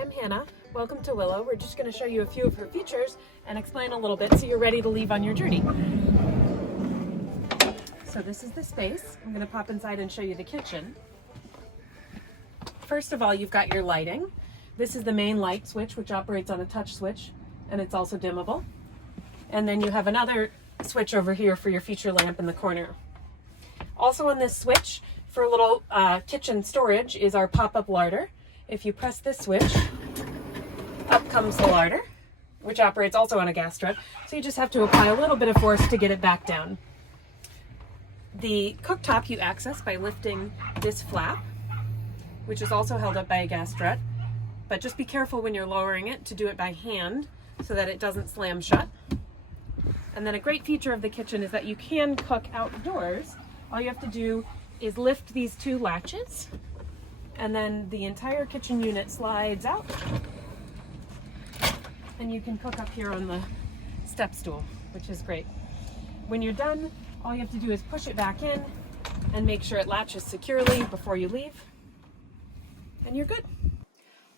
Hi, I'm Hannah. Welcome to Willow. We're just going to show you a few of her features and explain a little bit so you're ready to leave on your journey. So this is the space. I'm going to pop inside and show you the kitchen. First of all, you've got your lighting. This is the main light switch, which operates on a touch switch, and it's also dimmable. And then you have another switch over here for your feature lamp in the corner. Also on this switch, for a little kitchen storage, is our pop-up larder. If you press this switch, up comes the larder, which operates also on a gas strut. So you just have to apply a little bit of force to get it back down. The cooktop you access by lifting this flap, which is also held up by a gas strut. But just be careful when you're lowering it to do it by hand so that it doesn't slam shut. And then a great feature of the kitchen is that you can cook outdoors. All you have to do is lift these two latches, and then the entire kitchen unit slides out, and you can cook up here on the step stool, which is great. When you're done, all you have to do is push it back in and make sure it latches securely before you leave, and you're good.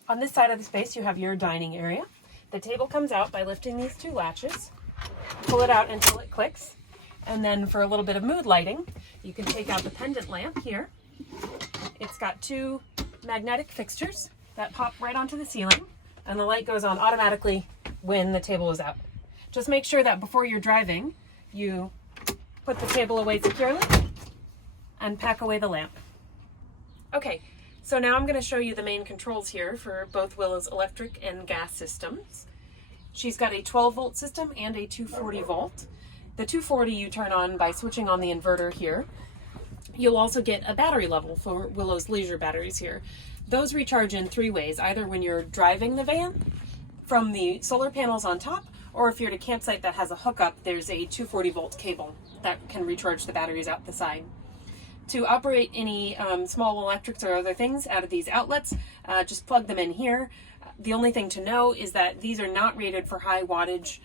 On this side of the space, you have your dining area. The table comes out by lifting these two latches, pull it out until it clicks, and then for a little bit of mood lighting, you can take out the pendant lamp here. It's got two magnetic fixtures that pop right onto the ceiling, and the light goes on automatically when the table is out. Just make sure that before you're driving, you put the table away securely and pack away the lamp. Okay, so now I'm going to show you the main controls here for both Willow's electric and gas systems. She's got a 12-volt system and a 240 volt. The 240 you turn on by switching on the inverter here. You'll also get a battery level for Willow's leisure batteries here. Those recharge in three ways, either when you're driving the van from the solar panels on top, or if you're at a campsite that has a hookup, there's a 240 volt cable that can recharge the batteries out the side. To operate any small electrics or other things out of these outlets, just plug them in here. The only thing to know is that these are not rated for high wattage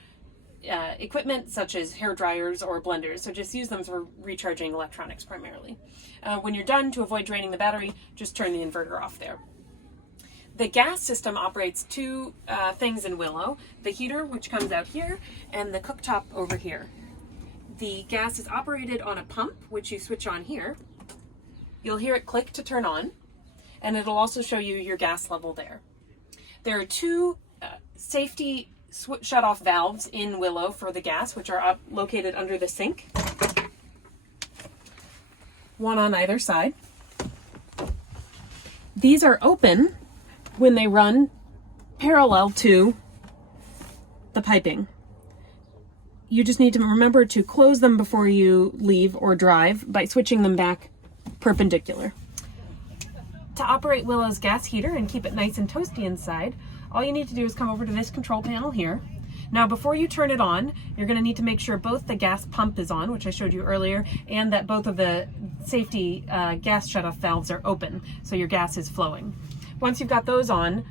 equipment such as hair dryers or blenders, so just use them for recharging electronics primarily. When you're done, to avoid draining the battery, just turn the inverter off there. The gas system operates two things in Willow: the heater, which comes out here, and the cooktop over here. The gas is operated on a pump, which you switch on here. You'll hear it click to turn on, and it'll also show you your gas level there. There are two safety shut-off valves in Willow for the gas, which are located under the sink. One on either side. These are open when they run parallel to the piping. You just need to remember to close them before you leave or drive by switching them back perpendicular. To operate Willow's gas heater and keep it nice and toasty inside, all you need to do is come over to this control panel here. Now, before you turn it on, you're going to need to make sure both the gas pump is on, which I showed you earlier, and that both of the safety gas shutoff valves are open, so your gas is flowing. Once you've got those on,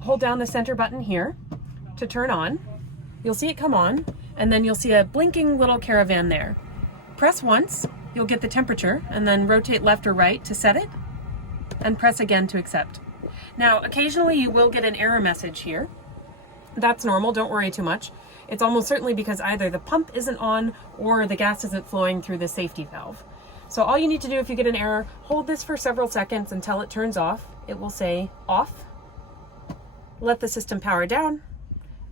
hold down the center button here to turn on. You'll see it come on, and then you'll see a blinking little caravan there. Press once, you'll get the temperature, and then rotate left or right to set it, and press again to accept. Now, occasionally you will get an error message here. That's normal, don't worry too much. It's almost certainly because either the pump isn't on or the gas isn't flowing through the safety valve. So all you need to do if you get an error, hold this for several seconds until it turns off. It will say off. Let the system power down.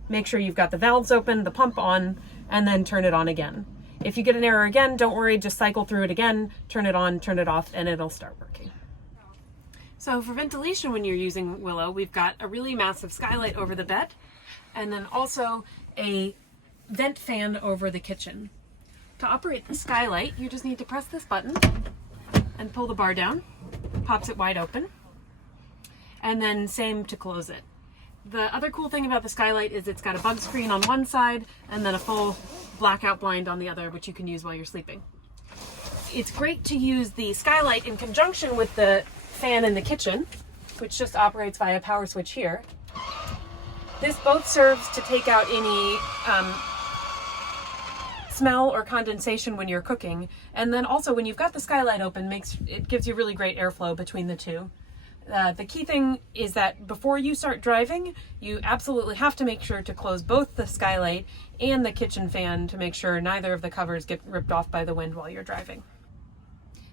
Make sure you've got the valves open, the pump on, and then turn it on again. If you get an error again, don't worry, just cycle through it again, turn it on, turn it off, and it'll start working. So for ventilation when you're using Willow, we've got a really massive skylight over the bed, and then also a vent fan over the kitchen. To operate the skylight, you just need to press this button and pull the bar down. Pops it wide open. And then same to close it. The other cool thing about the skylight is it's got a bug screen on one side and then a full blackout blind on the other, which you can use while you're sleeping. It's great to use the skylight in conjunction with the fan in the kitchen, which just operates via power switch here. This both serves to take out any smell or condensation when you're cooking, and then also when you've got the skylight open, it gives you really great airflow between the two. The key thing is that before you start driving, you absolutely have to make sure to close both the skylight and the kitchen fan to make sure neither of the covers get ripped off by the wind while you're driving.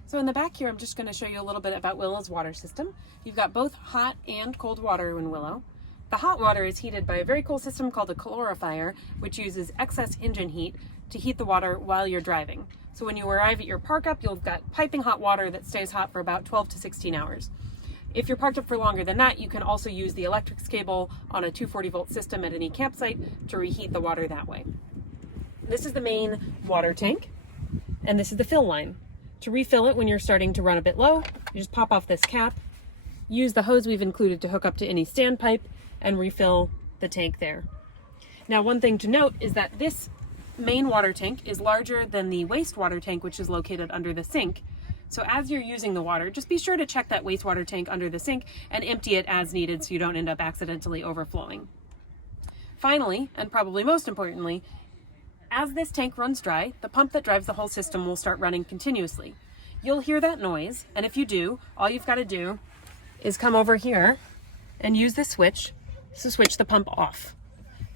So in the back here, I'm just going to show you a little bit about Willow's water system. You've got both hot and cold water in Willow. The hot water is heated by a very cool system called a calorifier, which uses excess engine heat to heat the water while you're driving. So when you arrive at your park up, you've got piping hot water that stays hot for about 12 to 16 hours. If you're parked up for longer than that, you can also use the electrics cable on a 240 volt system at any campsite to reheat the water that way. This is the main water tank, and this is the fill line. To refill it when you're starting to run a bit low, you just pop off this cap, use the hose we've included to hook up to any standpipe, and refill the tank there. Now, one thing to note is that this main water tank is larger than the wastewater tank, which is located under the sink. So as you're using the water, just be sure to check that wastewater tank under the sink and empty it as needed so you don't end up accidentally overflowing. Finally, and probably most importantly, as this tank runs dry, the pump that drives the whole system will start running continuously. You'll hear that noise, and if you do, all you've got to do is come over here and use this switch to switch the pump off.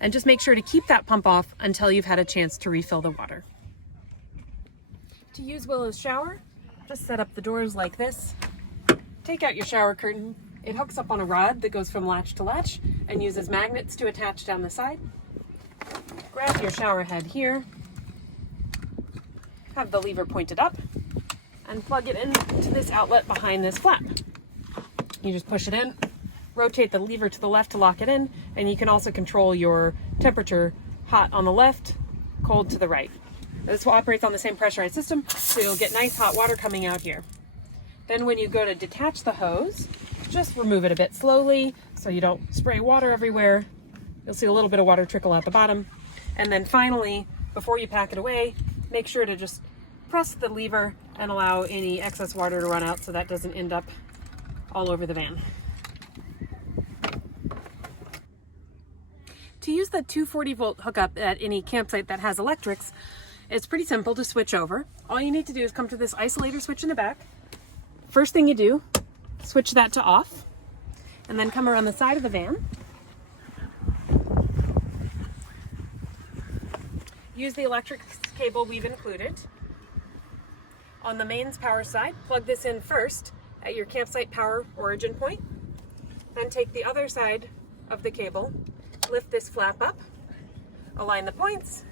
And just make sure to keep that pump off until you've had a chance to refill the water. To use Willow's shower, just set up the doors like this. Take out your shower curtain. It hooks up on a rod that goes from latch to latch and uses magnets to attach down the side. Grab your shower head here, have the lever pointed up, and plug it into this outlet behind this flap. You just push it in, rotate the lever to the left to lock it in, and you can also control your temperature, hot on the left, cold to the right. This operates on the same pressurized system, so you'll get nice hot water coming out here. Then when you go to detach the hose, just remove it a bit slowly so you don't spray water everywhere. You'll see a little bit of water trickle out the bottom. And then finally, before you pack it away, make sure to just press the lever and allow any excess water to run out so that doesn't end up all over the van. To use the 240 volt hookup at any campsite that has electrics, it's pretty simple to switch over. All you need to do is come to this isolator switch in the back. First thing you do, switch that to off, and then come around the side of the van. Use the electric cable we've included. On the mains power side, plug this in first at your campsite power origin point. Then take the other side of the cable, lift this flap up, align the points,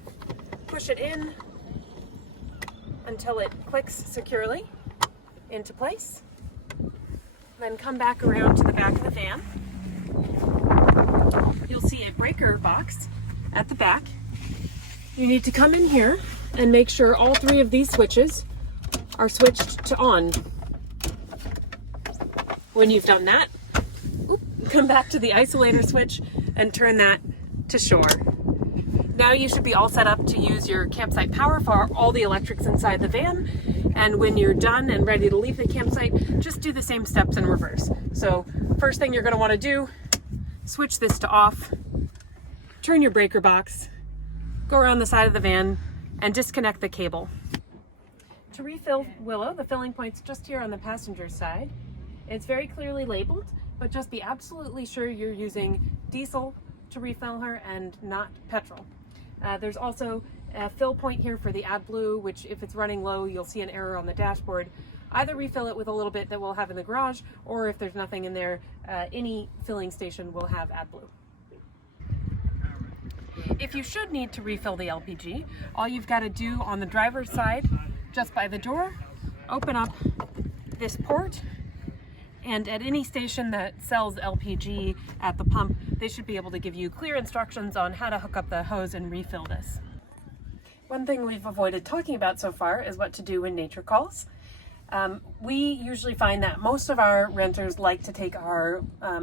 push it in until it clicks securely into place. Then come back around to the back of the van. You'll see a breaker box at the back. You need to come in here and make sure all three of these switches are switched to on. When you've done that, come back to the isolator switch and turn that to shore. Now you should be all set up to use your campsite power for all the electrics inside the van. And when you're done and ready to leave the campsite, just do the same steps in reverse. So first thing you're going to want to do, switch this to off, turn your breaker box, go around the side of the van, and disconnect the cable. To refill Willow, the filling point's just here on the passenger side. It's very clearly labeled, but just be absolutely sure you're using diesel to refill her and not petrol. There's also a fill point here for the AdBlue, which if it's running low, you'll see an error on the dashboard. Either refill it with a little bit that we'll have in the garage, or if there's nothing in there, any filling station will have AdBlue. If you should need to refill the LPG, all you've got to do on the driver's side, just by the door, open up this port, and at any station that sells LPG at the pump, they should be able to give you clear instructions on how to hook up the hose and refill this. One thing we've avoided talking about so far is what to do when nature calls. We usually find that most of our renters like to take our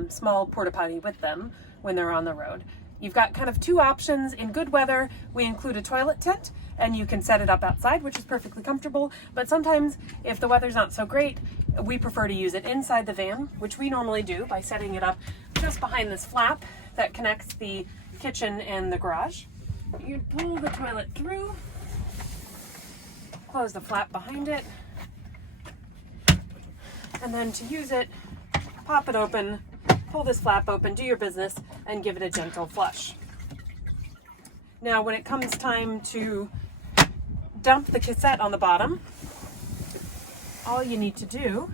small porta potty with them when they're on the road. You've got kind of two options. In good weather, we include a toilet tent, and you can set it up outside, which is perfectly comfortable. But sometimes, if the weather's not so great, we prefer to use it inside the van, which we normally do by setting it up just behind this flap that connects the kitchen and the garage. You pull the toilet through, close the flap behind it, and then to use it, pop it open, pull this flap open, do your business, and give it a gentle flush. Now, when it comes time to dump the cassette on the bottom, all you need to do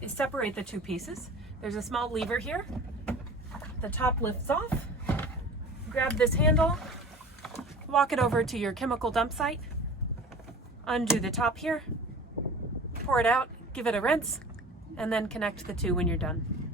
is separate the two pieces. There's a small lever here. The top lifts off. Grab this handle, walk it over to your chemical dump site, undo the top here, pour it out, give it a rinse, and then connect the two when you're done.